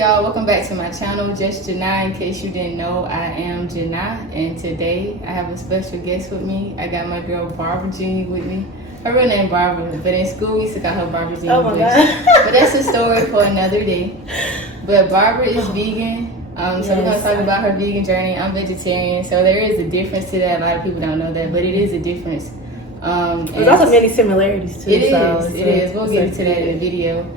y'all? Welcome back to my channel, Just Janai. In case you didn't know, I am Janai, and today I have a special guest with me. I got my girl Barbara Jeannie with me. Her real name Barbara, but in school we used to call her Barbara Jeannie. Oh my God. But that's a story for another day. But Barbara is vegan, so we're gonna talk about her vegan journey. I'm vegetarian, so there is a difference to that. A lot of people don't know that, but it is a difference. There's also many similarities too. It is. We'll get into that in the video.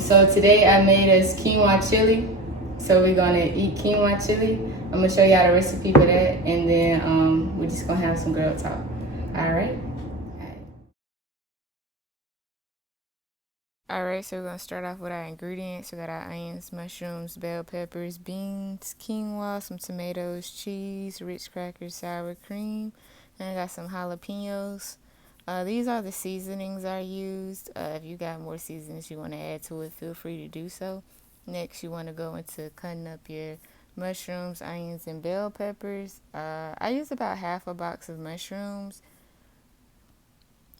So today I made us quinoa chili. So we're gonna eat quinoa chili. I'm gonna show y'all the recipe for that, and then we're just gonna have some girl talk. Alright, so we're gonna start off with our ingredients. We got our onions, mushrooms, bell peppers, beans, quinoa, some tomatoes, cheese, Ritz crackers, sour cream, and I got some jalapenos. These are the seasonings I used. If you got more seasonings you want to add to it, feel free to do so. Next, you want to go into cutting up your mushrooms, onions, and bell peppers. I used about half a box of mushrooms.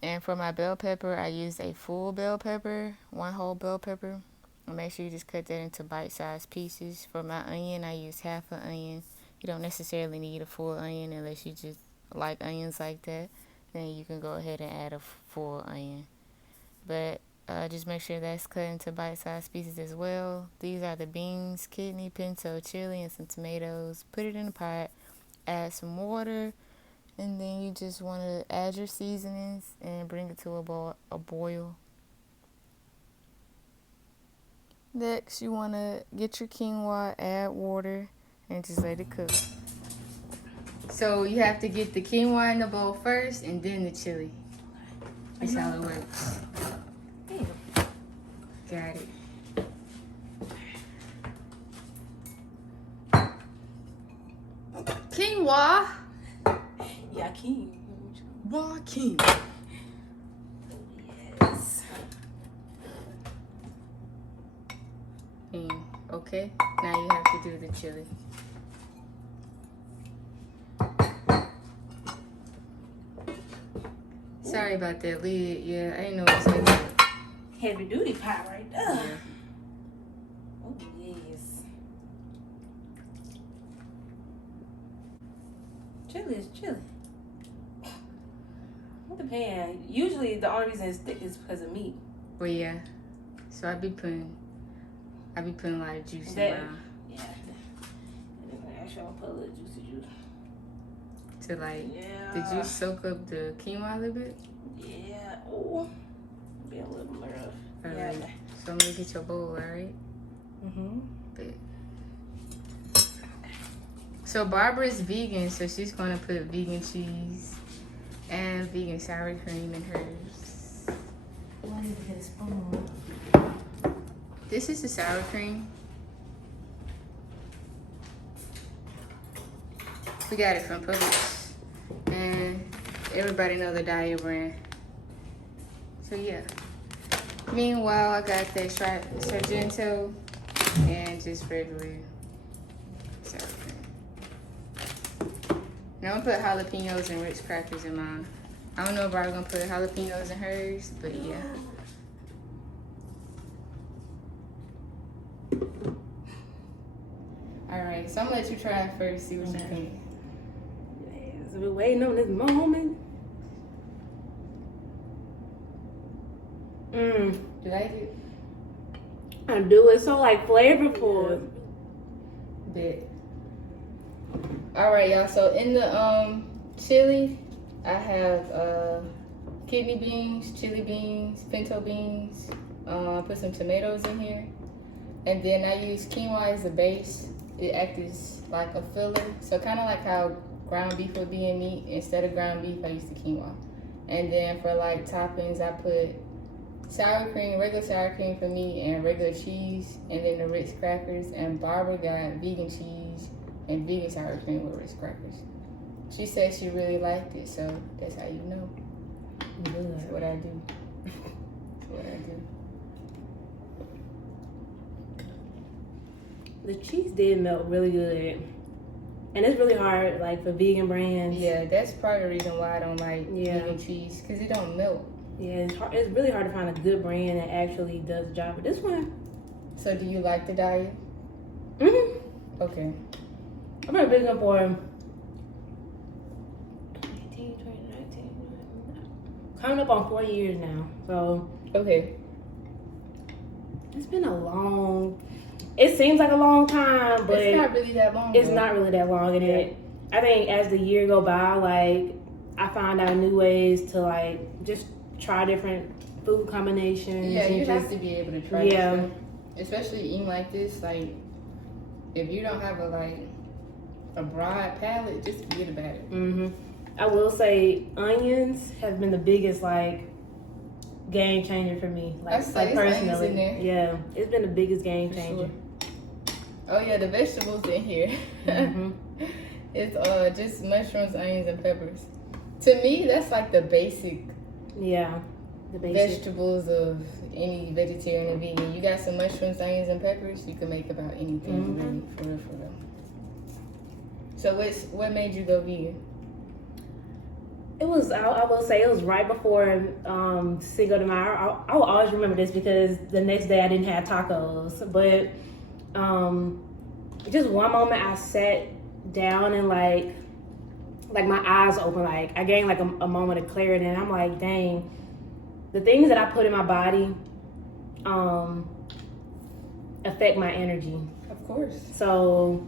And for my bell pepper, I used a full bell pepper, one whole bell pepper. And make sure you just cut that into bite-sized pieces. For my onion, I used half an onion. You don't necessarily need a full onion unless you just like onions like that. Then you can go ahead and add a full onion. But just make sure that's cut into bite-sized pieces as well. These are the beans, kidney, pinto, chili, and some tomatoes. Put it in a pot, add some water, and then you just want to add your seasonings and bring it to a boil. Next, you want to get your quinoa, add water, and just let it cook. So you have to get the quinoa in the bowl first and then the chili. That's how it works. Got it. Quinoa. Yeah, king. Walking. Yes. Okay, now you have to do the chili. Sorry about that lid. Yeah, I didn't know it was like that. Heavy duty pot right there. Yeah. Oh yes. Chili is chili. With the pan, usually the only reason it's thick is because of meat. Well, yeah. So I be putting a lot of juice around. Yeah. And then actually, I'll put a little juicy juice. To the juice soak up the quinoa a little bit? Yeah. Oh, be a little more rough. Alright. So I'm gonna get your bowl, alright? Good. So Barbara's vegan, so she's gonna put vegan cheese and vegan sour cream in hers. Oh, I need to get a spoon. This is the sour cream. We got it from Publix. And everybody know the Daiya brand. So yeah. Meanwhile, I got the Sargento and just regular sour cream. Now I'm gonna put jalapenos and Ritz crackers in mine. I don't know if I'm gonna put jalapenos in hers, but yeah. Alright, so I'm gonna let you try it first, see what you think. So we're waiting on this moment. You like it? I do. It's so flavorful. Bit. Alright, y'all. So in the chili, I have kidney beans, chili beans, pinto beans. I put some tomatoes in here. And then I use quinoa as a base. It acts as like a filler. So kind of like how ground beef would be in meat. Instead of ground beef, I use the quinoa. And then for toppings, I put sour cream, regular sour cream for me, and regular cheese, and then the Ritz crackers. And Barbara got vegan cheese and vegan sour cream with Ritz crackers. She said she really liked it, so that's how you know. That's what I do. That's what I do. The cheese did melt really good. And it's really hard, for vegan brands. Yeah, that's part of the reason why I don't like vegan cheese, because it don't melt. Yeah, it's really hard to find a good brand that actually does the job. But this one, So do you like the diet? Mm-hmm. Okay. I've been vegan for coming up on 4 years now. So Okay. it's been a long. It seems like a long time, but it's not really that long. It's not really that long, and I think as the year go by, like I find out new ways to like just try different food combinations. Yeah, you and have to be able to try. Yeah. Stuff. Especially eating like this, like if you don't have a broad palate, just forget about it. Mm-hmm. I will say onions have been the biggest like game changer for me. Like personally, in there. Yeah, it's been the biggest game changer. Sure. Oh yeah, the vegetables in here. Mm-hmm. It's just mushrooms, onions, and peppers. To me, that's like the basic. Yeah, the basic vegetables of any vegetarian or vegan. You got some mushrooms, onions, and peppers. You can make about anything. Really, for real. So what made you go vegan? It was, I will say, it was right before Cinco de Mayo. I will always remember this because the next day I didn't have tacos. But just one moment I sat down and like my eyes open. Like I gained like a moment of clarity, and I'm like, dang, the things that I put in my body affect my energy. Of course. So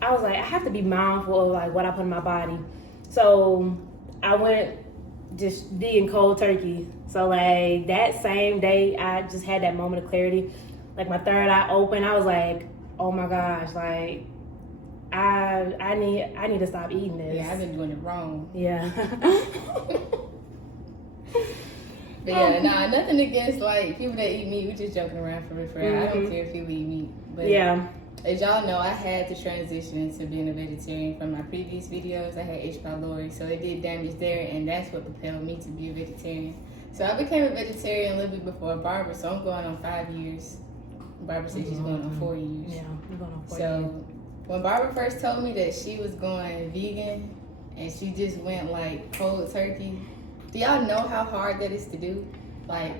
I was like, I have to be mindful of like what I put in my body. So I went just vegan cold turkey. So like that same day, I just had that moment of clarity. Like my third eye open, I was like, oh my gosh, like I need to stop eating this. Yeah, I've been doing it wrong. Yeah. But yeah, nah, nothing against like people that eat meat. We just joking around for real. I don't care if you eat meat. But yeah. As y'all know, I had to transition into being a vegetarian from my previous videos. I had H. pylori, so it did damage there, and that's what propelled me to be a vegetarian. So I became a vegetarian a little bit before Barbara, so I'm going on 5 years. Barbara said she's going on 4 years. Yeah, I'm going on 4 years. So when Barbara first told me that she was going vegan, and she just went like cold turkey, do y'all know how hard that is to do? Like,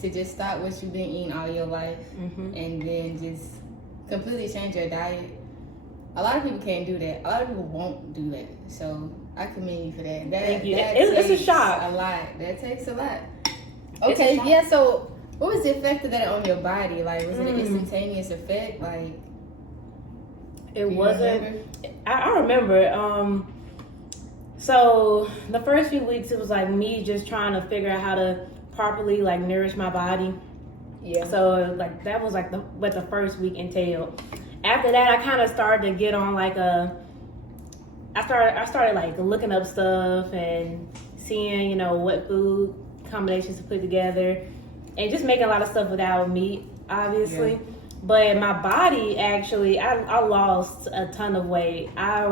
to just stop what you've been eating all your life, and then just completely change your diet. A lot of people can't do that. A lot of people won't do that. So I commend you for that. Thank you. That It's a takes shock. a lot. That takes a lot. Okay, yeah. So what was the effect of that on your body? Like, was it an instantaneous effect? Like, it wasn't. I remember. So the first few weeks, it was like me just trying to figure out how to properly like nourish my body. Yeah. So like that was like what the first week entailed. After that, I kind of started to get on like I started like looking up stuff and seeing what food combinations to put together, and just making a lot of stuff without meat, obviously. Yeah. But my body actually, I lost a ton of weight. I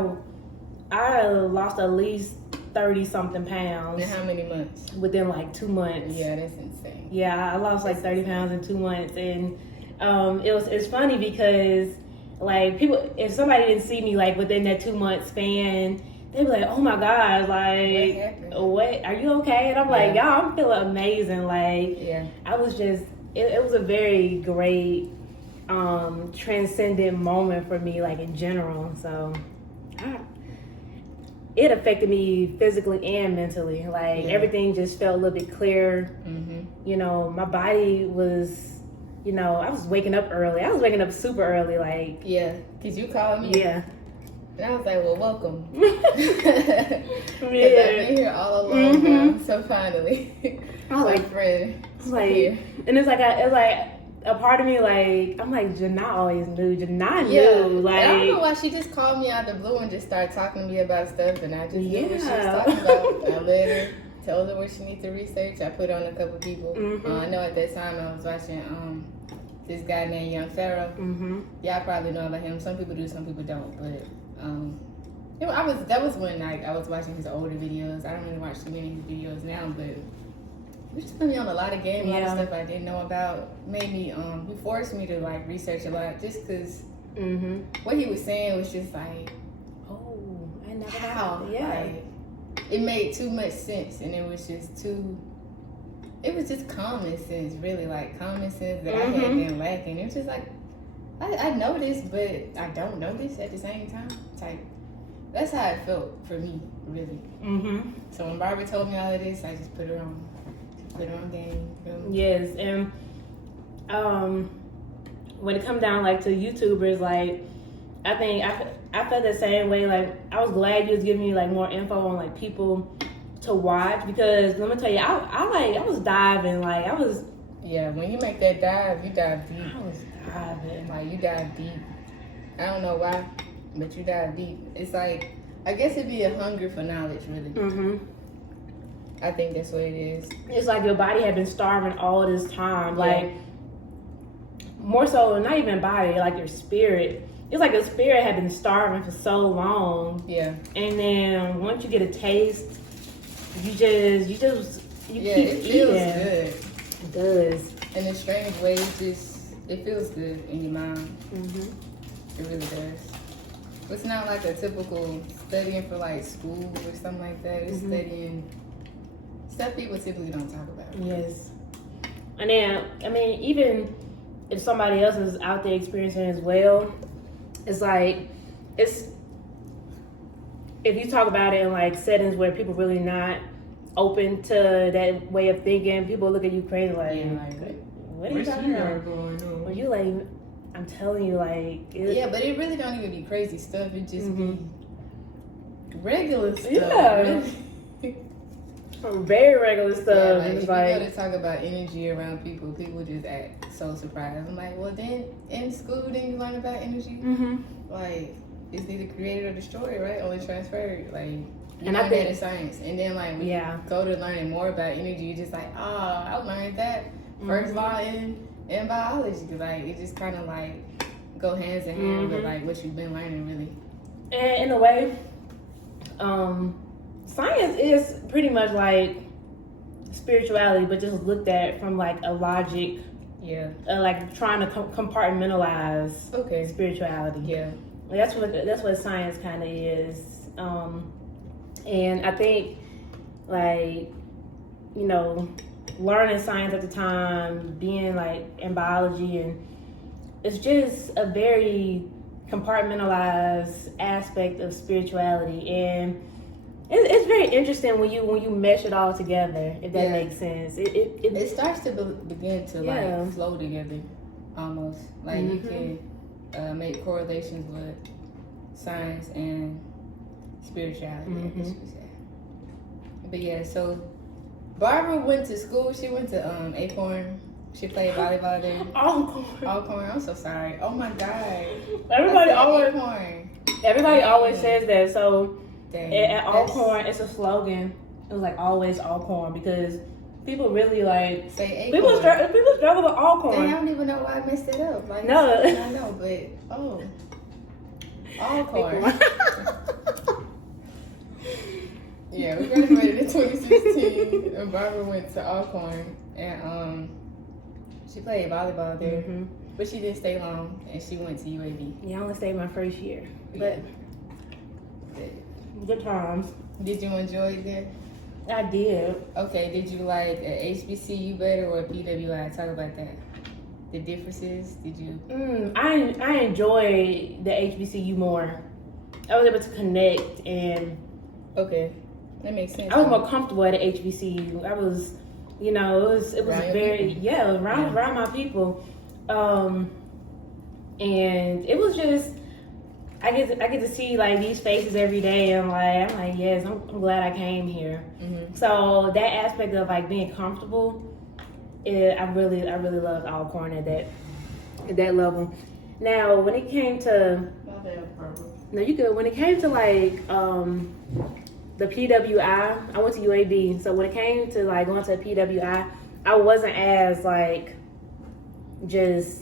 lost at least 30 something pounds. In how many months? Within like 2 months. Yeah, that's insane. Yeah, I lost like 30 pounds in 2 months, and it's funny because like people, if somebody didn't see me like within that 2 month span, they'd be like, "Oh my God, like what? Are you okay?" And I'm like, "Y'all, I'm feeling amazing." Like, I was just, it was a very great transcendent moment for me, like in general. So it affected me physically and mentally. Like everything just felt a little bit clearer. My body was, I was waking up early. I was waking up super early. Like, because you called me. Yeah. And I was like, well, welcome. Because I've been here all along now. So finally, I was like, friend. Like, here. And it's like a part of me, like, I'm like, Janai always knew. Janai knew. Like, I don't know why she just called me out the blue and just started talking to me about stuff, and I just knew what she was talking about. I let her, told her what she needs to research. I put on a couple people. I know at that time I was watching this guy named Young Pharaoh. Y'all probably know about him. Some people do, some people don't. But that was when I was watching his older videos. I don't really watch too many of his videos now, but he just put me on a lot of game, a lot of stuff I didn't know about. Made me, he forced me to like research a lot, just because what he was saying was just like, oh, I never how? Yeah. Like, it made too much sense, and it was just too. it was just common sense, really, like common sense that I had been lacking. It was just like, I know this, but I don't know this at the same time. Type. That's how it felt for me, really. So when Barbara told me all of this, I just put her on game. Yes, and when it comes down like to YouTubers, like I think I felt the same way. Like I was glad you was giving me like more info on like people to watch, because let me tell you, I was diving, like I was. Yeah, when you make that dive, you dive deep. I was diving. Like you dive deep. I don't know why, but you dive deep. It's like, I guess it'd be a hunger for knowledge, really. I think that's what it is. It's like your body had been starving all this time, like more so, not even body, like your spirit. It's like your spirit had been starving for so long. Yeah. And then once you get a taste, you keep it eating. Feels good. It does. In a strange way, it feels good in your mind. It really does. It's not like a typical studying for like school or something like that. It's studying stuff people typically don't talk about. Yes. And then, I mean, even if somebody else is out there experiencing it as well, it's like, if you talk about it in like settings where people really not open to that way of thinking, people look at you crazy like, what are you talking about? Well, you like, I'm telling you, like, but it really don't even be crazy stuff. It just be regular stuff. Yeah. Really. Very regular stuff. Yeah, like, it's if like, you go to talk about energy around people just act so surprised. I'm like, well, then in school, then you learn about energy. Like, it's either created or destroyed, right? Only transferred. Like, you learn that in science. And then, like, when you go to learning more about energy, you're just like, oh, I learned that first law in biology. Like, it just kind of, like, go hands in hand with, like, what you've been learning, really. And in a way, science is pretty much like spirituality, but just looked at from like a logic, like trying to compartmentalize spirituality. Yeah, that's what science kind of is. And I think, like, you know, learning science at the time, being like in biology, and it's just a very compartmentalized aspect of spirituality, and it's very interesting when you mesh it all together, if that makes sense. It starts to begin to like flow together, almost like you can make correlations with science and spirituality. I guess you could say. But yeah, so Barbara went to school. She went to Acorn. She played volleyball there. Alcorn. I'm so sorry. Oh my God. Everybody Alcorn. always says that. So Dang, at Alcorn, it's a slogan. It was like always Alcorn, because people really like say Acorn. People struggle with Alcorn. I don't even know why I messed it up. Like, no, I know, but Alcorn. Yeah, we graduated in 2016, and Barbara went to Alcorn, and she played volleyball there, but she didn't stay long, and she went to UAB. Yeah, I only stayed my first year, but good times. Did you enjoy it there? I did. Okay, did you like a HBCU better or a PWI? Talk about that. The differences, did you? I enjoy the HBCU more. I was able to connect, and okay, that makes sense. I was more comfortable at a HBCU. I was, you know, it was very it was around my people, and it was just I get to see like these faces every day, and I'm like yes, I'm glad I came here. So that aspect of like being comfortable, I really loved Alcorn at that level. Now when it came to when it came to like the PWI, I went to UAB. So when it came to like going to a PWI, I wasn't as like just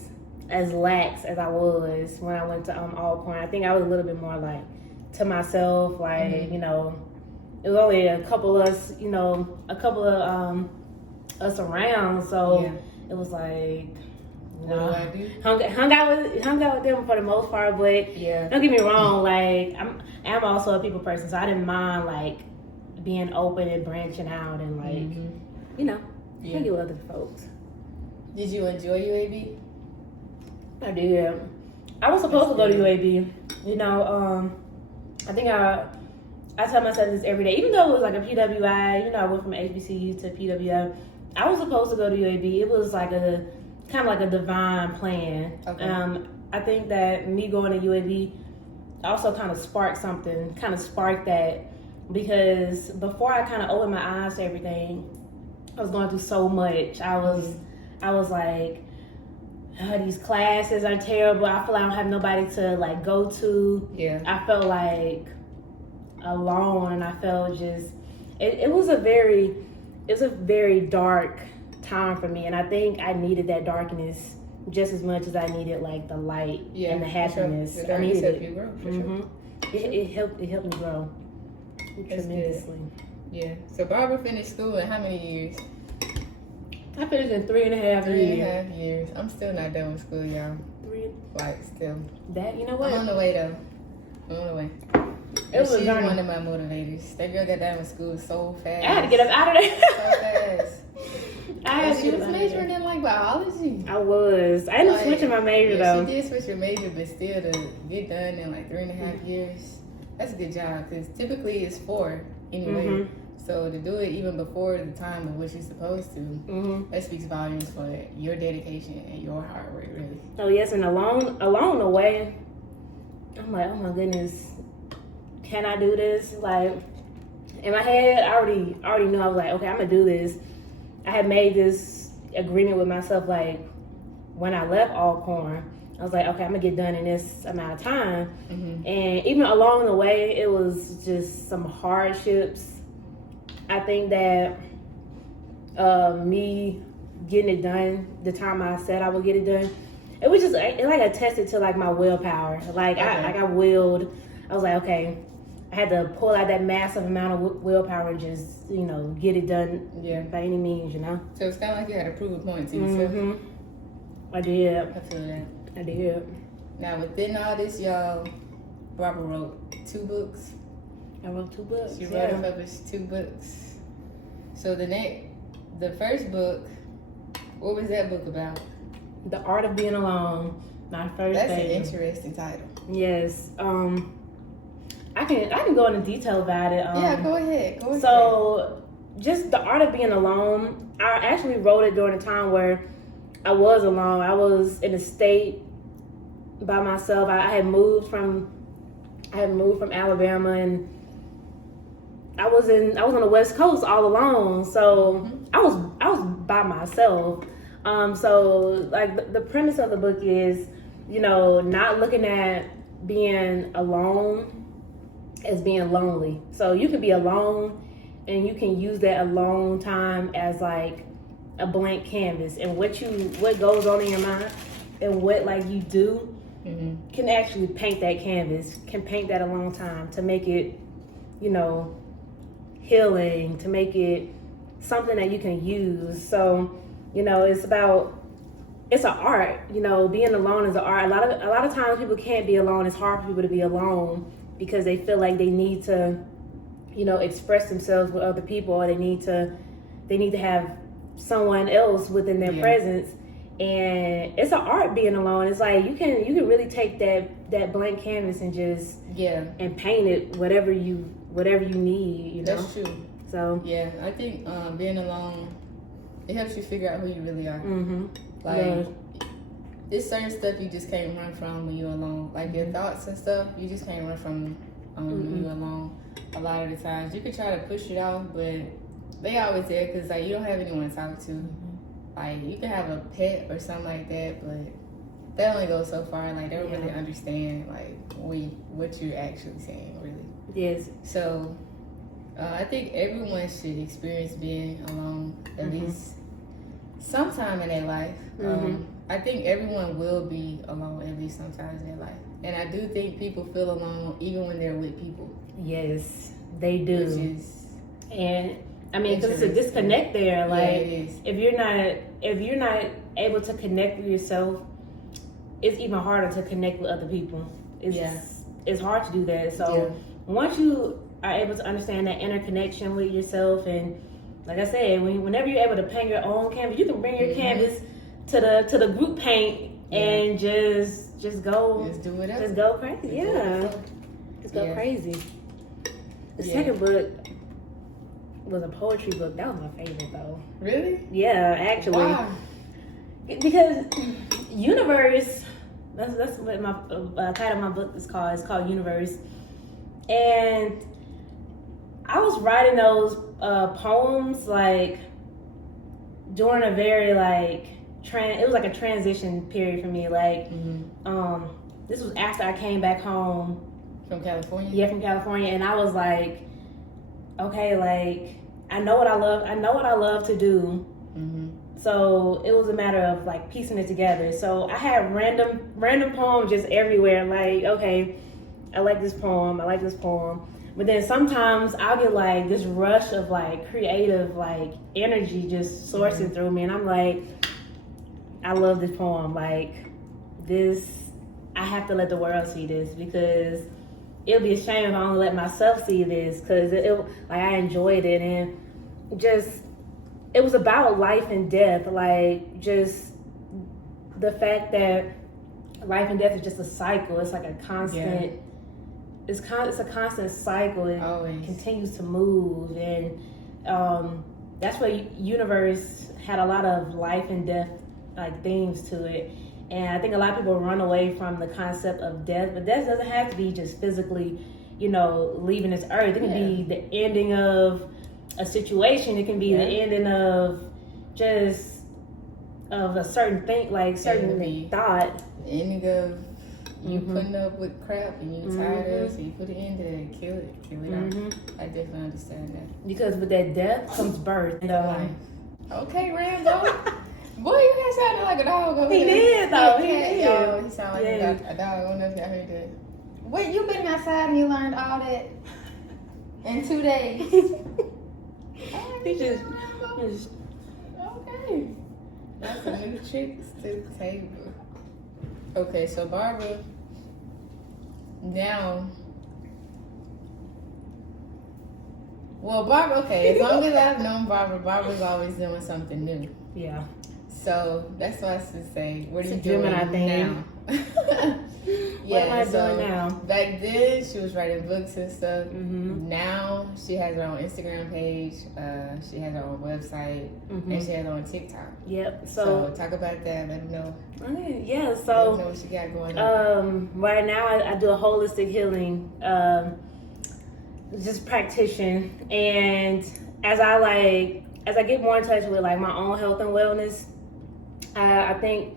as lax as I was when I went to Alcorn. I think I was a little bit more like to myself, like you know, it was only a couple of us, you know, us around, so it was like hung out with them for the most part, but don't get me wrong, like I'm also a people person, so I didn't mind like being open and branching out and like you know, Yeah. Hang with other folks. Did you enjoy UAB? I did. I was supposed to go to UAB. You know, I think I tell myself this every day. Even though it was like a PWI, you know, I went from HBCU to PWI. I was supposed to go to UAB. It was like a kind of like a divine plan. Okay. I think that me going to UAB also kind of sparked something. Kind of sparked that, because before I kind of opened my eyes to everything, I was going through so much. I was like, oh, these classes are terrible. I feel like I don't have nobody to like go to. Yeah. I felt like alone, and I felt just it was a very dark time for me, and I think I needed that darkness just as much as I needed like the light and the happiness. Sure. I needed it. You grow, for sure. It helped me grow tremendously. Yeah. So Barbara finished school in how many years? I finished in 3.5 years. 3.5 years. I'm still not done with school, y'all. Still. That, you know what? I'm on the way though. I'm on the way. She's one of my motivators. That girl got done with school so fast. I had to get up out of there. So fast. She was majoring in like biology. I was. I ended up switching my major though. She did switch her major, but still to get done in like 3.5 years, that's a good job, because typically it's 4 anyway. Mm-hmm. So to do it even before the time of what you're supposed to, that speaks volumes for your dedication and your hard work, really. Oh yes, and along the way, I'm like, oh my goodness, can I do this? Like in my head, I already knew. I was like, okay, I'm gonna do this. I had made this agreement with myself, like when I left Alcorn, I was like, okay, I'm gonna get done in this amount of time. Mm-hmm. And even along the way, it was just some hardships. I think that me getting it done the time I said I would get it done, it was just it like attested to like my willpower. Like I willed. I was like, okay, I had to pull out that massive amount of willpower and just, you know, get it done by any means, you know. So it's kind of like you had to prove a point to yourself. I did. I feel that. I did. Now within all this, y'all, Barbara wrote 2 books. I wrote 2 books. She wrote and published 2 books. So the first book, what was that book about? The Art of Being Alone. My first That's baby. An interesting title. Yes. I can go into detail about it. Yeah, go ahead. So, just The Art of Being Alone, I actually wrote it during a time where I was alone. I was in a state by myself. I had moved from Alabama, and I was on the West Coast all alone. So I was by myself. So like the premise of the book is, you know, not looking at being alone as being lonely. So you can be alone, and you can use that alone time as like a blank canvas, and what goes on in your mind and what like you do can actually paint that canvas, can paint that alone time to make it, you know, healing, to make it something that you can use. So, you know, it's an art. You know, being alone is an art. A lot of times people can't be alone. It's hard for people to be alone because they feel like they need to, you know, express themselves with other people, or they need to have someone else within their presence. And it's an art being alone. It's like you can really take that blank canvas and just and paint it whatever you need, you know. That's true. So yeah, I think being alone, it helps you figure out who you really are. Like there's certain stuff you just can't run from when you're alone. Like your thoughts and stuff, you just can't run from when you're alone. A lot of the times you can try to push it off, but they always there because like you don't have anyone to talk to. Like you can have a pet or something like that, but that only goes so far. Like they don't really understand like what you're actually saying, really. Yes. So I think everyone should experience being alone at least sometime in their life. I think everyone will be alone at least sometimes in their life, and I do think people feel alone even when they're with people. Yes, they do. Which is I mean, because it's a disconnect there. Like, it is. if you're not able to connect with yourself, it's even harder to connect with other people. It's hard to do that. So once you are able to understand that interconnection with yourself, and like I said, whenever you're able to paint your own canvas, you can bring your canvas to the group paint and just go. Just do whatever. Just go crazy. Just go crazy. The second book was a poetry book. That was my favorite though. Really? Yeah, actually. Why? Because Universe, that's what my title of my book is called. It's called Universe. And I was writing those poems like during a very like it was like a transition period for me. Like this was after I came back home from California. Yeah, from California, and I was like, okay, like I know what I love to do. So it was a matter of like piecing it together. So I had random poems just everywhere. Like, okay, I like this poem. But then sometimes I'll get like this rush of like creative like energy just sourcing through me, and I'm like, I love this poem. Like this, I have to let the world see this because it'll be a shame if I only let myself see this because like I enjoyed it and just it was about life and death, like just the fact that life and death is just a cycle. It's like a constant. It's a constant cycle. It continues to move, and that's why Universe had a lot of life and death like themes to it. And I think a lot of people run away from the concept of death, but death doesn't have to be just physically, leaving this earth. It can be the ending of a situation. It can be the ending of just of a certain thing, like certain thought. The ending of you putting up with crap and you tired of it, so you put an end to it and kill it out. I definitely understand that. Because with that death comes birth. Life. Okay, Rambo. Boy, you had sounded like a dog over He did, though. He did. Yo, he sounded like a dog. I don't know if y'all heard that. Wait, you been outside and you learned all that in 2 days? He just okay. That's some new tricks to the table. Okay, so Barbara, now, Barbara, okay, as long as I've known Barbara's always doing something new. Yeah. So that's what I was to say. What are you doing now? What am I doing now? Back then, she was writing books and stuff. Now, she has her own Instagram page. She has her own website. And she has her own TikTok. Yep. So talk about that. Let them know. Yeah, so... Let them know what she got going on. Right now, I do a holistic healing, just practitioner. And as I get more in touch with like my own health and wellness, I think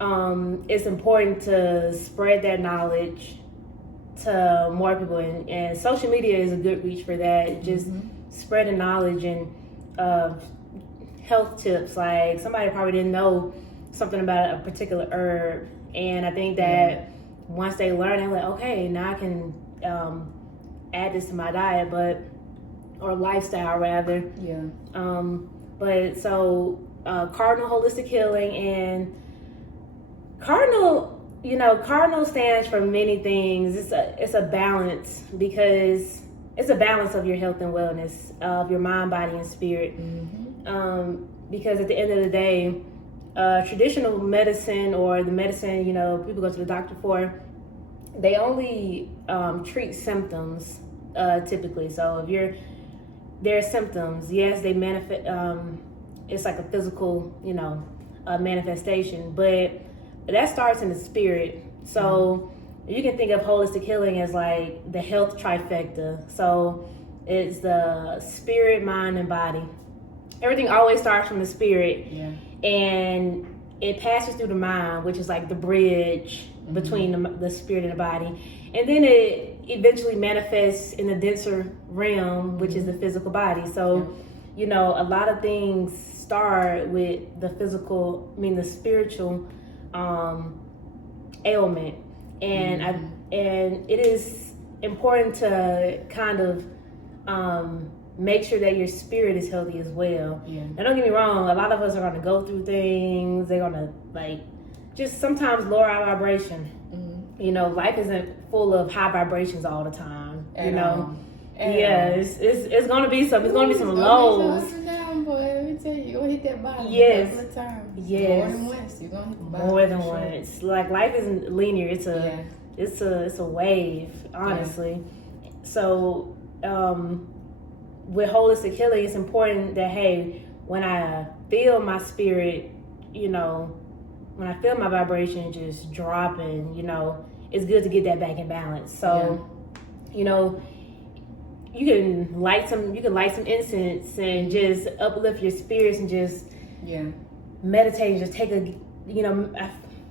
it's important to spread that knowledge to more people, and social media is a good reach for that. Just spreading knowledge and health tips. Like somebody probably didn't know something about a particular herb, and I think that once they learn, they're like, okay, now I can add this to my diet, or lifestyle rather. Yeah. But so Cardinal Holistic Healing, and Cardinal stands for many things. It's a balance, because it's a balance of your health and wellness, of your mind, body, and spirit. Because at the end of the day, traditional medicine, or the medicine people go to the doctor for, they only treat symptoms typically. So if there are symptoms, yes, they manifest. It's like a physical, manifestation, but that starts in the spirit. So you can think of holistic healing as like the health trifecta. So it's the spirit, mind, and body. Everything always starts from the spirit, and it passes through the mind, which is like the bridge between the spirit and the body, and then it eventually manifests in the denser realm, which is the physical body. So a lot of things start with the the spiritual ailment, and and it is important to kind of make sure that your spirit is healthy as well. Now, don't get me wrong, a lot of us are going to go through things. They're going to just sometimes lower our vibration. Life isn't full of high vibrations all the time. It's gonna be some lows. Up and down, boy. Let me tell you, you're gonna hit that bottom Yes. a couple of times. Yes. More than once. You're gonna hit the bottom. More than for once. Sure. Like life isn't linear. It's a wave, honestly. Yeah. So with holistic healing, it's important that when I feel my spirit, when I feel my vibration just dropping, it's good to get that back in balance. So, you can light some incense and just uplift your spirits and just meditate. Just take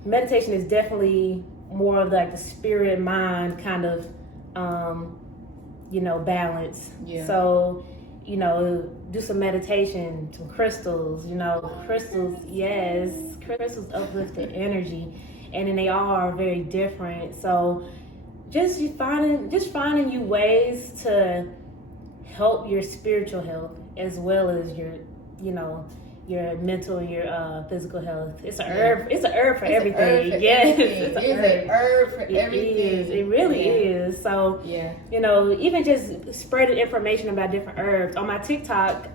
meditation is definitely more of like the spirit mind kind of balance. Yeah. So, do some meditation, some crystals, crystals uplift the energy, and then they all are very different. So just finding you ways to help your spiritual health as well as your mental and your physical health. It's an herb. It's an herb for everything. Yes, it's an herb for everything. It really is. So even just spreading information about different herbs on my TikTok.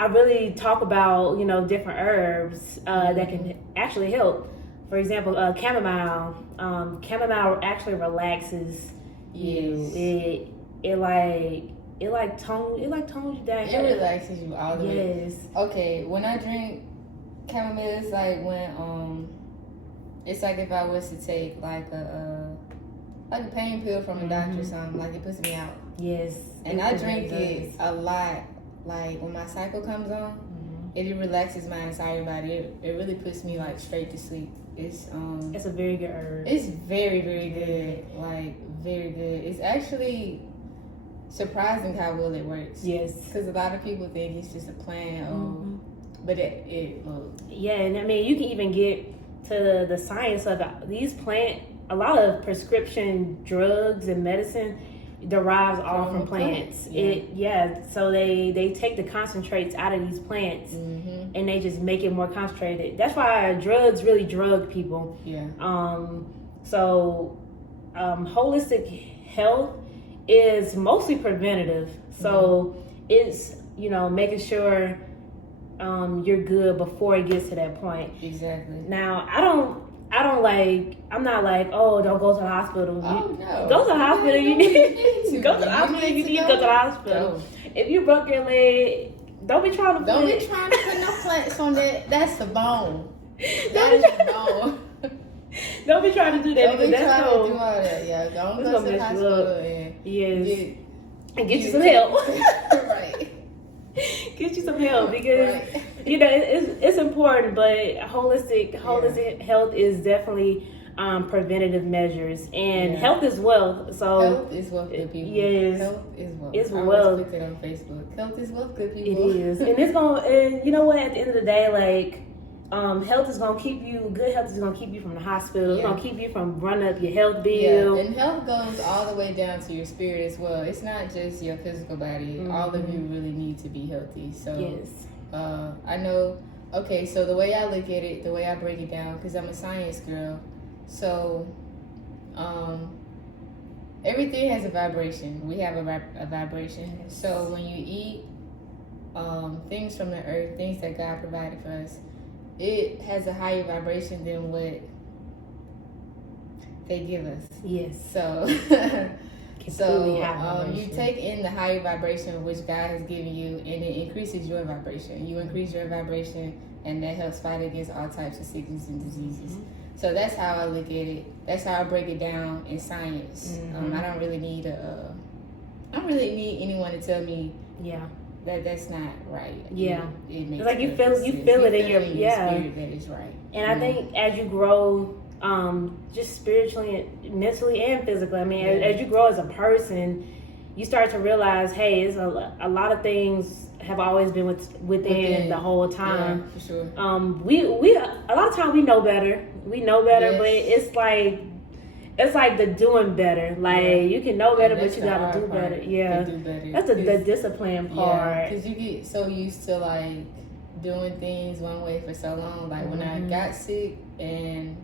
I really talk about different herbs that can actually help. For example, chamomile. Chamomile actually relaxes you. It tones you down. It relaxes you all the way. Yes. Okay, when I drink chamomile, it's like when it's like if I was to take like a pain pill from a doctor or something, like it puts me out. Yes. And I drink it a lot. Like when my cycle comes on, it relaxes my entire body. It really puts me like straight to sleep. It's a very good herb. It's very, very good. Like very good. It's actually surprising how well it works. Yes. Because a lot of people think it's just a plant, but it works. Yeah, and I mean you can even get to the science of these plants. A lot of prescription drugs and medicine derives all from plants. So they take the concentrates out of these plants and they just make it more concentrated. That's why drugs really drug people. Holistic health is mostly preventative. So it's making sure you're good before it gets to that point. Exactly. Now I'm not like, oh, don't go to the hospital. Oh, no. Go to the hospital. You need to go to the hospital. You need to go to the hospital. Go. If you broke your leg, don't be trying to put no plants on that. That's the bone. That is the bone. Don't be trying to do that. Don't be trying to do all that. Yeah, don't go to the hospital and get you some help. Right. Get you some help because it's important, but holistic health is definitely preventative measures, and health is wealth. So health is wealth, good people. Yes, health is wealth. It's I wealth. I put it on Facebook. Health is wealth, good people. It is, and it's gonna. And you know what? At the end of the day, like. Health is gonna keep you. Good health is gonna keep you from the hospital. It's gonna keep you from running up your health bill. Yeah, and health goes all the way down to your spirit as well. It's not just your physical body. All of you really need to be healthy. So, I know. Okay, so the way I look at it, the way I break it down, because I'm a science girl. So, everything has a vibration. We have a vibration. So when you eat things from the earth, things that God provided for us, it has a higher vibration than what they give us. Yes. So, you take in the higher vibration which God has given you, and it increases your vibration. You increase your vibration, and that helps fight against all types of sickness and diseases. So that's how I look at it. That's how I break it down in science. I don't really need anyone to tell me. That's not right. Yeah, it makes like you feel it in your spirit that is right. And I think as you grow, just spiritually, mentally, and physically. I mean, as you grow as a person, you start to realize, hey, it's a lot of things have always been within the whole time. Yeah, for sure. We a lot of times we know better. But it's like the doing better. Like you can know better, but you gotta do better. Yeah, that's the discipline part. Because you get so used to like doing things one way for so long. Like when I got sick, and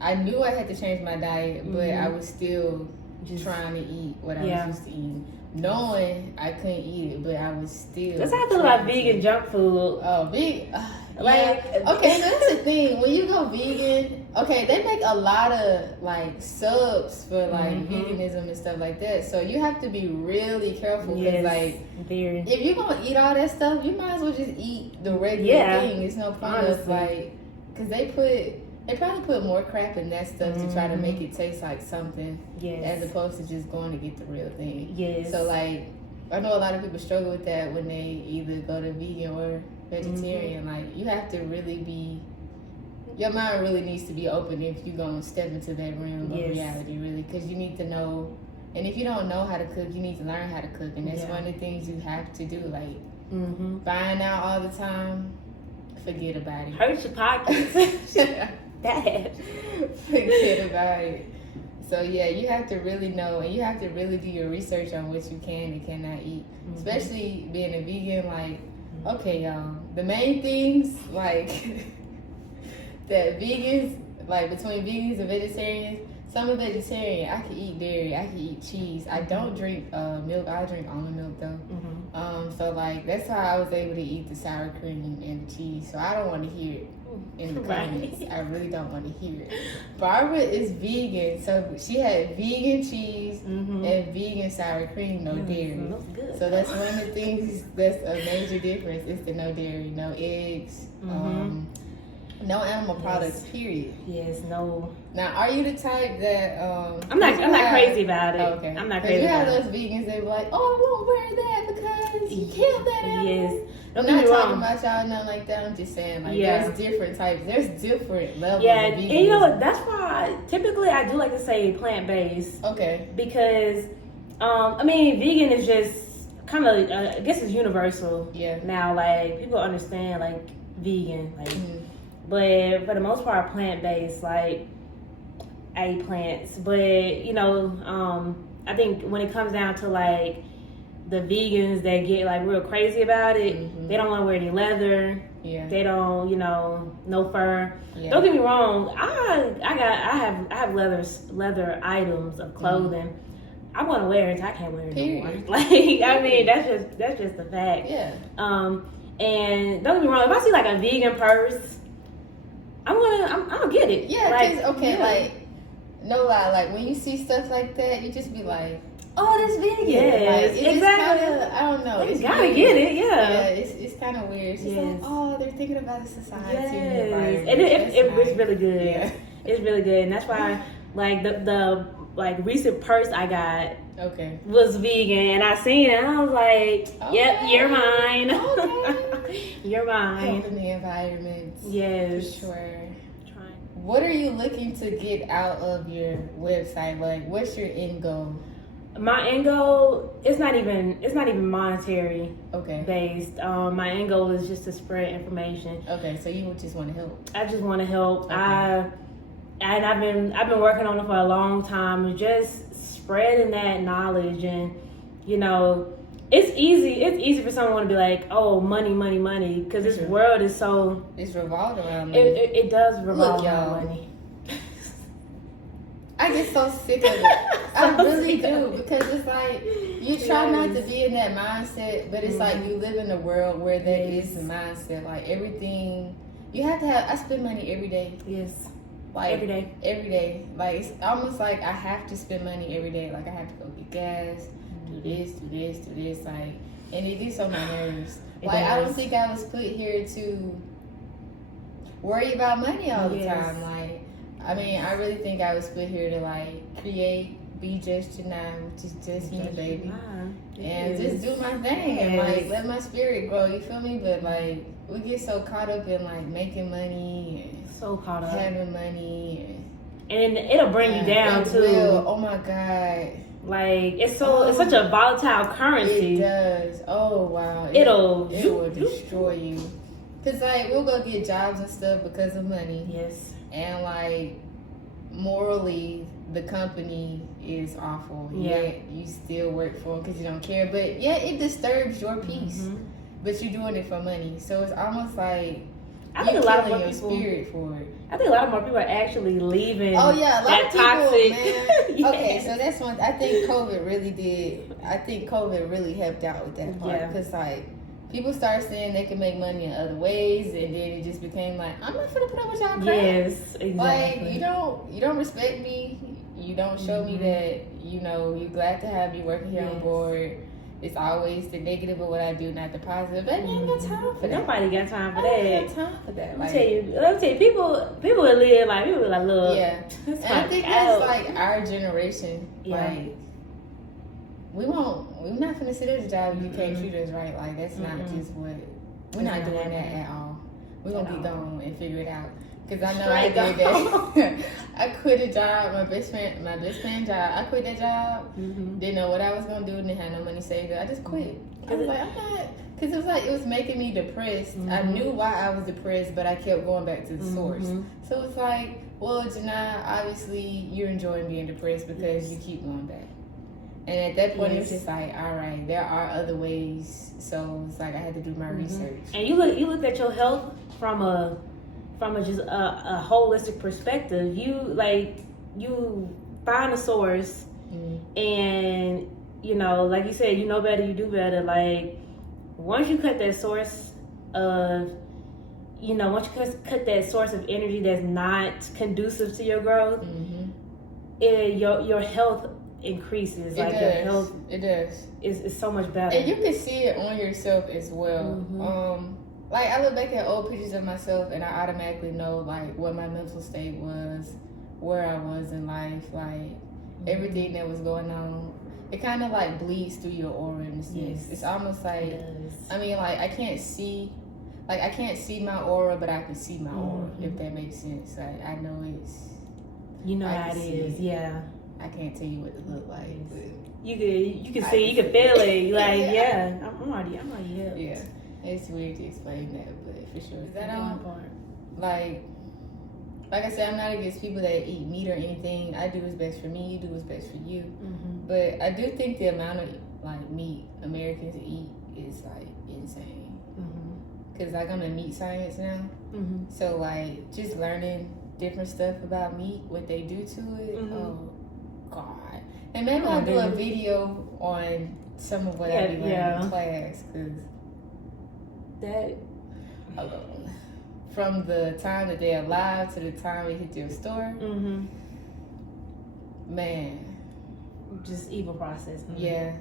I knew I had to change my diet, but I was still just trying to eat what I was used to eating. Knowing I couldn't eat it, but I was still. That's how I feel about vegan junk food. Oh, vegan. Like, okay, so that's the thing. When you go vegan, okay, they make a lot of like subs for like veganism and stuff like that. So you have to be really careful because like if you're gonna eat all that stuff, you might as well just eat the regular thing. It's no point of like, because they probably put more crap in that stuff to try to make it taste like something, as opposed to just going to get the real thing. Yes. So like, I know a lot of people struggle with that when they either go to vegan or vegetarian. Like, you have to really be, your mind really needs to be open if you're gonna step into that realm of reality, really, because you need to know. And if you don't know how to cook, you need to learn how to cook, and that's one of the things you have to do. Like, buying out all the time, forget about it. Hurt your pockets. That. Forget about it. So yeah, you have to really know, and you have to really do your research on what you can and cannot eat. Especially being a vegan, like, okay, y'all, the main things, like, that vegans, like, between vegans and vegetarians, some are vegetarian. I can eat dairy, I can eat cheese. I don't drink milk. I drink almond milk though. So like, that's how I was able to eat the sour cream and the cheese. So I don't want to hear it in the comments. I really don't want to hear it. Barbara is vegan, so she had vegan cheese and vegan sour cream, no dairy. So that's one of the things that's a major difference. Is the no dairy, no eggs, no animal products, period. Yes, no. Now, are you the type that I'm not crazy about it. Oh, okay. I'm not crazy about it. You have those vegans that be like, oh, I won't wear that because you killed that animal. Yes. I'm not talking about y'all, nothing like that. I'm just saying, like, there's different types. There's different levels of veganism. And you know what? That's why typically I do like to say plant-based. Okay. Because, I mean, vegan is just kind of, I guess it's universal. Yeah. Now, like, people understand, like, vegan, like, but for the most part, plant-based, like, I eat plants. But, you know, I think when it comes down to, like, the vegans that get like real crazy about it, they don't want to wear any leather. Yeah. They don't, you know, no fur. Yeah. Don't get me wrong. I have leather items of clothing. I want to wear it until I can't wear it anymore. Like, I mean, that's just a fact. Yeah. And don't get me wrong. If I see like a vegan purse, I'll get it. Yeah. Like, like, no lie. Like, when you see stuff like that, you just be like, oh, that's vegan. Yes, like, exactly. Kinda, I don't know. You gotta get it, Yeah, it's kind of weird. It's just like, oh, they're thinking about the society and the environment. And it's really good. Yeah. It's really good, and that's why, like, the like recent purse I got was vegan, and I seen it, and I was like, yep, you're mine. Okay. You're mine. Helping the environment. Yes, for sure. What are you looking to get out of your website? Like, what's your end goal? My end goal, it's not even monetary based. My end goal is just to spread information. Okay, so you just want to help. I just want to help. Okay. I've been working on it for a long time, just spreading that knowledge. And you know, it's easy for someone to be like, oh, money, because this world is so, it's revolved around money. It does revolve around money. I get so sick of it. I really do, because it's like, you try not to be in that mindset, but it's like you live in a world where there is a mindset. Like, everything, you have to have, I spend money every day. Yes. Like, every day. Like, it's almost like I have to spend money every day. Like, I have to go get gas, do this, like, and it gets on my nerves. Like, I don't think I was put here to worry about money all the time. Like, I mean, I really think I was put here to, like, create, be just tonight, which is just me, baby. And just do my thing and, like, let my spirit grow, you feel me? But, like, we get so caught up in, like, making money and so caught up having money. And it'll bring you down, too. Oh, my God. Like, it's such a volatile currency. It does. Oh, wow. It will destroy you. Because, like, we'll go get jobs and stuff because of money. Yes. And, like, morally, the company is awful. Yet you still work for them because you don't care. But, yeah, it disturbs your peace. But you're doing it for money. So it's almost like, I think a lot of more your people. Spirit for it. I think a lot of more people are actually leaving. Oh yeah, a lot of people, toxic. man. Yes. Okay, so that's one. I think COVID really did. I think COVID really helped out with that part because like people started saying they could make money in other ways, and then it just became like, I'm not gonna put up with y'all crap. Yes, exactly. Like you don't respect me. You don't show me that you're glad to have me working here on board. It's always the negative of what I do, not the positive. But I ain't got time for that. Nobody got time for that. I ain't got time for that. Let me tell you, people will live like look. Yeah, and I think that's like our generation. Yeah. Like we're not gonna sit at a job if you can't treat us right. Like that's not just what we're not doing that at all. We're gonna be gone and figure it out. Cause I know I did that. I quit a job, my best friend job. I quit that job. Didn't know what I was gonna do. Didn't have no money saved. I just quit. I was like, I'm not. Cause it was making me depressed. I knew why I was depressed, but I kept going back to the source. So it's like, well, Janai, obviously you're enjoying being depressed because you keep going back. And at that point, it's just like, all right, there are other ways. So it's like I had to do my research. And you looked at your health from a just a holistic perspective. You find a source, and like you said, you know better, you do better. Like once you cut that source of, once you cut that source of energy that's not conducive to your growth, your health increases. Your health, it does. Is so much better, and you can see it on yourself as well. Like I look back at old pictures of myself and I automatically know like what my mental state was, where I was in life, like everything that was going on. It kind of like bleeds through your aura in a sense. It's almost like, I mean, like I can't see my aura, but I can see my aura, if that makes sense. Like I know it's, how it is. Yeah. I can't tell you what it look like, but you can see, you can feel it. Like I'm already up. Yeah. It's weird to explain that, but for sure. Is that part? Like I said, I'm not against people that eat meat or anything. I do what's best for me. You do what's best for you. But I do think the amount of like meat Americans eat is like insane. Cause like I'm in meat science now, so like just learning different stuff about meat, what they do to it. Oh God! And maybe I'll do a video on some of what I be learning in class, cause. That alone from the time that they're alive to the time they hit your store, man, just evil process. Yeah,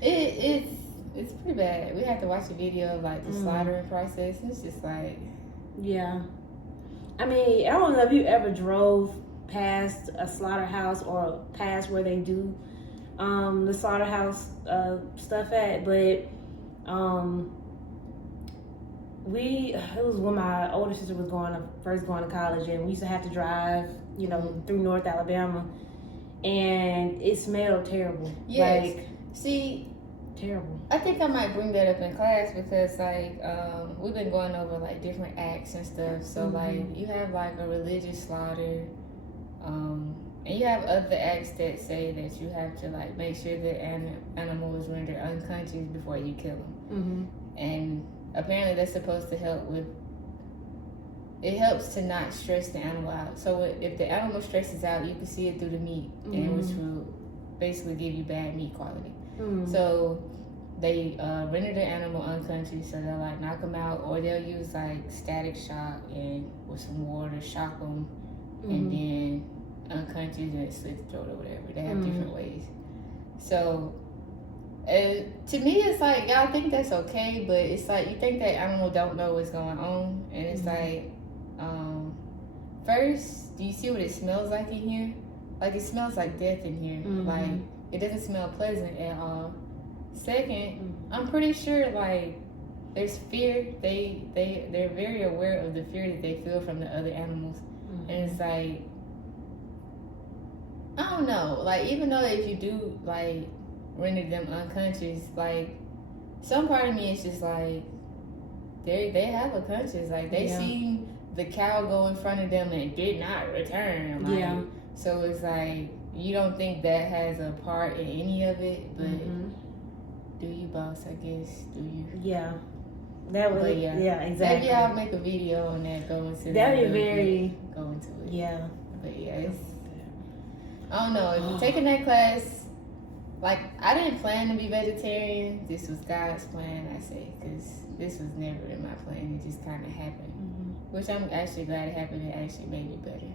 it's pretty bad. We have to watch a video of like the slaughtering process. It's just like, I mean, I don't know if you ever drove past a slaughterhouse or past where they do the slaughterhouse stuff at, but it was when my older sister was first going to college, and we used to have to drive, through North Alabama, and it smelled terrible. Yes. See, terrible. I think I might bring that up in class because like we've been going over like different acts and stuff. So like you have like a religious slaughter, and you have other acts that say that you have to like make sure the animal is rendered unconscious before you kill them, and apparently that's supposed to helps to not stress the animal out. So if the animal stresses out, you can see it through the meat, and which will basically give you bad meat quality. So they render the animal unconscious, so they'll like knock them out, or they'll use like static shock and with some water shock them, and then unconscious and slit the throat or whatever. They have different ways. So to me, it's like y'all think that's okay, but it's like you think that animal don't know what's going on, and it's like, first, do you see what it smells like in here? Like it smells like death in here. Like it doesn't smell pleasant at all. Second, I'm pretty sure like there's fear. They're very aware of the fear that they feel from the other animals, and it's like, I don't know. Like even though if you do like render them unconscious, like some part of me is just like they have a conscience. Like they seen the cow go in front of them and did not return. Like, so it's like you don't think that has a part in any of it, but do you, boss? I guess, do you? Yeah. That would, But yeah, exactly. Maybe I'll make a video on that, go into That'd that. be very, go into it. yeah. But yeah, it's, I don't know. If you're taking that class, like, I didn't plan to be vegetarian. This was God's plan, I say, because this was never in my plan. It just kind of happened. Which I'm actually glad it happened. It actually made me better.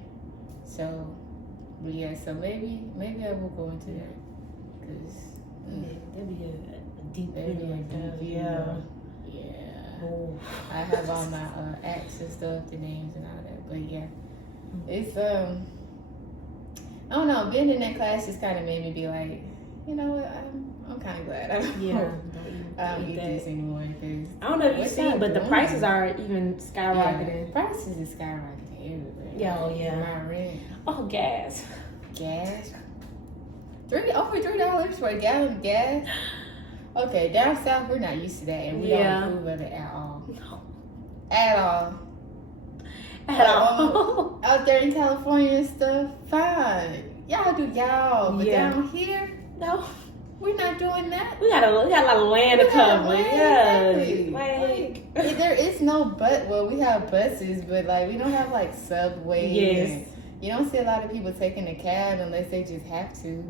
So, but yeah, so maybe I will go into that. Because That'd be a deep video like that. Yeah. Oh. I have all my acts and stuff, the names and all that. But yeah, it's I don't know. Being in that class just kind of made me be like, you know what? I'm kind of glad I don't eat this anymore. Cause I don't know if you've seen, but the prices are even skyrocketing. Yeah, prices is skyrocketing everywhere. Yeah. My rent. Oh, gas. Over $3 for a gallon of gas. Okay, down south we're not used to that, and we don't approve of it at all. No. At all. Out there in California and stuff, fine. Y'all do y'all, but down here, no, we're not doing that. We got a lot of land to cover. Yeah, exactly. Like there is no we have buses, but like we don't have like subways. Yes. You don't see a lot of people taking a cab unless they just have to,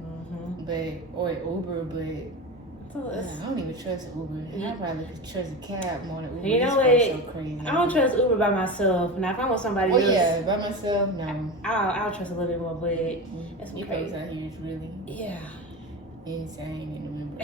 or Uber, but. I don't even trust Uber. I probably trust a cab more than Uber. You know what? So crazy. I don't trust Uber by myself. Now, if I'm with somebody else, by myself, no. I'll trust a little bit more, but that's crazy. Out here is really insane in the member.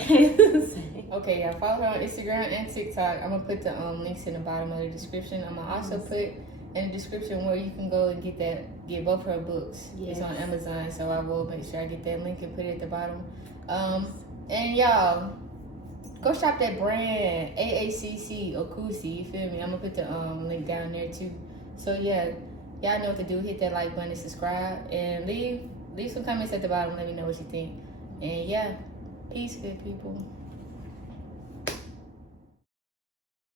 Okay, y'all follow her on Instagram and TikTok. I'm gonna put the links in the bottom of the description. I'm gonna also put in the description where you can go and get both her books. It's on Amazon, so I will make sure I get that link and put it at the bottom. And y'all, go shop that brand, AACC, Okusi, you feel me? I'm gonna put the link down there too. So yeah, y'all know what to do. Hit that like button, subscribe, and leave some comments at the bottom. Let me know what you think. And yeah, peace, good people.